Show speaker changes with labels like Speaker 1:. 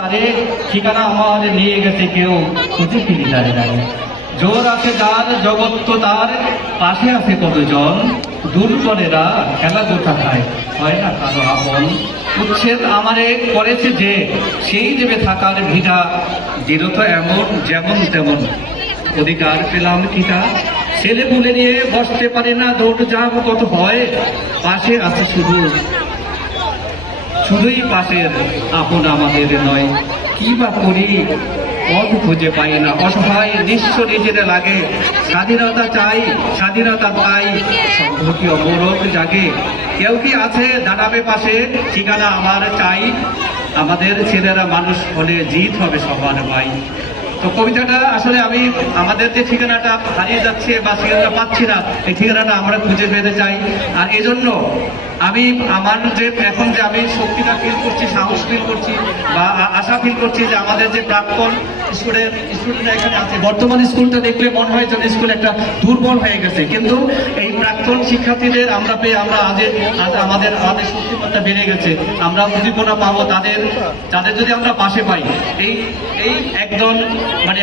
Speaker 1: তারে ঠিকানা আমার নিয়ে গেছে কেউ, খুঁজে ফিরি দাঁড়ে দাঁড়িয়ে জোর আছে যার, জগৎ তো তার, পাশে আছে কতজন? দুর্বলেরা খেলা গোটা খায়। হয় না কারও আপন? উচ্ছেদ আমারে করেছে যে, সেই দেবে থাকার ভিটা। দৃঢ়ত এমন, যেমন তেমন। অধিকার পেলাম কিটা? ছেলে পুলে নিয়ে বসতে পারে না দৌড় যাব কত হয়? পাশে আছে শুধু শুধুই পাশের আপন আমাদের নয়। কি বা করি? পথ খুঁজে পাই না। অসহায়, নিঃস্ব নিজের লাগে। স্বাধীনতা চাই, স্বাধীনতা পাই। সম্পর্কে অবরোধ জাগে। কেউ কি আছে দাঁড়াবে পাশে? ঠিকানা আমার চাই। আমাদের ছেলেরা মানুষ হলে জিত হবে সবার ভাই। তো কবিতাটা আসলে আমি আমাদের যে ঠিকানাটা হারিয়ে যাচ্ছে বা ঠিকানাটা পাচ্ছি না, এই ঠিকানাটা আমরা খুঁজে পেতে চাই। আর এজন্য আমি আমার যে এখন যে আমি শক্তিটা ফিল করছি, সাহস ফিল করছি বা আশা ফিল করছি যে আমাদের যে প্রাক্তন বর্তমান স্কুলটা দেখলে মনে হয় যেন স্কুল একটা দুর্বল হয়ে গেছে। কিন্তু এই প্রাক্তন শিক্ষার্থীদের আমরা পেয়ে আমরা আজ আজ আমাদের আমাদের শক্তিমত্তা বেড়ে গেছে। আমরা উদ্দীপনা পাবো তাদের তাদের যদি আমরা পাশে পাই। এই এই একজন মানে